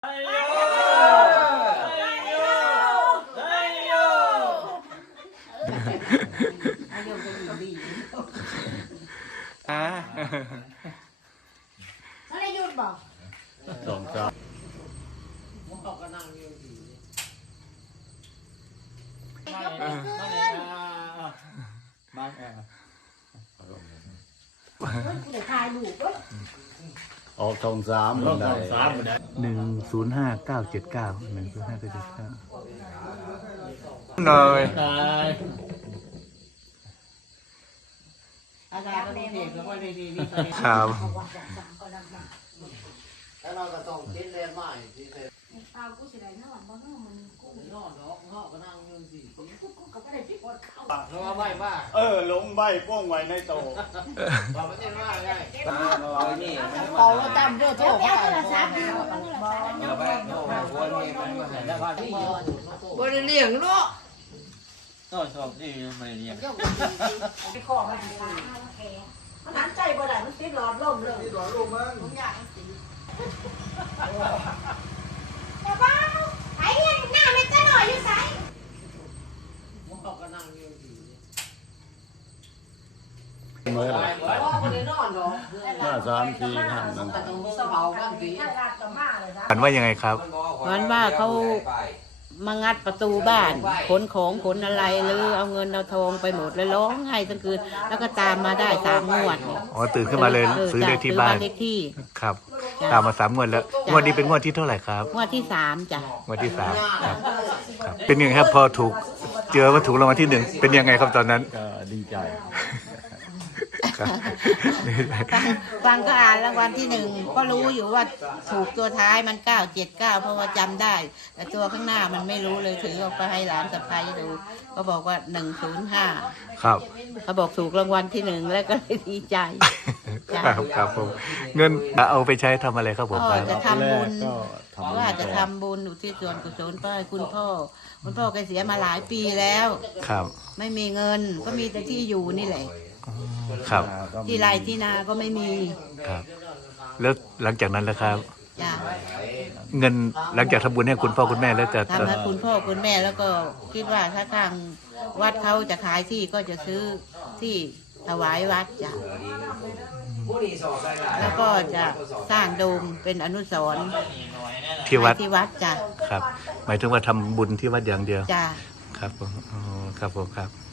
อะไรหยุดบอกสองสามบ้านแอร์เดี๋ยวถ่ายรูปเว้ยออกทองสาม1059791059791หน่อยอาจารย์ก็เด็กแล้วก็ดีครับแล้วเราก็ต้องกินเรียนใหม่ที่เสร็จเอากูสิได้นอนบ่นอนมันกูนอนดอกนอกก็นั่งยืนสิกูก็ไม่ได้พี่ปวดเข่าเพราะว่าไหวมากลงใบป้องไว้ในโตเราไม่ได้ว่าไงเอาแล้วตั้มเด้อโทรเอาโทรศัพท์เอาโทรศัพท์แล้วว่าพี่บ่ได้เลี้ยงเนาะก็ชอบที่ไม่เรียนไปขอมันฟ้ามันหันใจบ่ได้มันติดหลอดลมเลยติดหลอดลมมันอยากมันติดแต่ว่าไอ้เนี่ยหน้ามันจะหน่อยอยู่ไสนอกก็นั่งยืนสิเมื่อไหร่พ่อไม่ได้นอนดอกหน้า3-4ท่านนั้นแต่ตรงนี้เผาบ้างสิฝันว่ายังไงครับมันว่าเขามางัดประตูบ้านขนของขนอะไรหรือเอาเงินเอาทองไปหมดเลยร้องไห้ทั้งคืนแล้วก็ตามมาได้3 งวดอ๋อตื่นขึ้นมาเลยซื้อเลขที่บ้านเลขที่ครับตามมา3 งวดแล้วงวดนี้เป็นงวดที่เท่าไหร่ครับงวดที่3จ้ะงวดที่3ครับครับเป็นยังไงครับพอถูกเจอว่าถูกรางวัลที่1เป็นยังไงครับตอนนั้นก็ดีใจครับฟังก็อ่านรางวัลที่1ก็รู้อยู่ว่าถูกตัวท้ายมัน979เพราะว่าจำได้ แต่ตัวข้างหน้ามันไม่รู้เลยถือออกไปให้หลานสะพ้ายดูก็บอกว่า105 ครับเขาบอกถูกรางวัลที่1แล้วก็เลยดีใจครับครับผมเงินเอาไปใช้ทำอะไรครับผมก็จะทำบุญก็ว่าจะทำบุญอุทิศส่วนกุศลไปให้คุณพ่อแกเสียมาหลายปีแล้วครับไม่มีเงินก็มีแต่ที่อยู่นี่แหละครับที่ไร่ที่นาก็ไม่มีครับ แล้วหลังจากนั้นล่ะครับจ้ะเงินหลังจากทำบุญให้คุณพ่อคุณแม่แล้วจะทำให้คุณพ่อคุณแม่แล้วก็คิดว่าถ้าทางวัดเขาจะขายที่ก็จะซื้อที่ถวายวัดจ้ะแล้วก็จะสร้างโดมเป็นอนุสรณ์ที่วัดที่วัดจ้ะครับ หมายถึงว่าทำบุญที่วัดอย่างเดียวจ้ะครับผมอ๋อครับผมครับ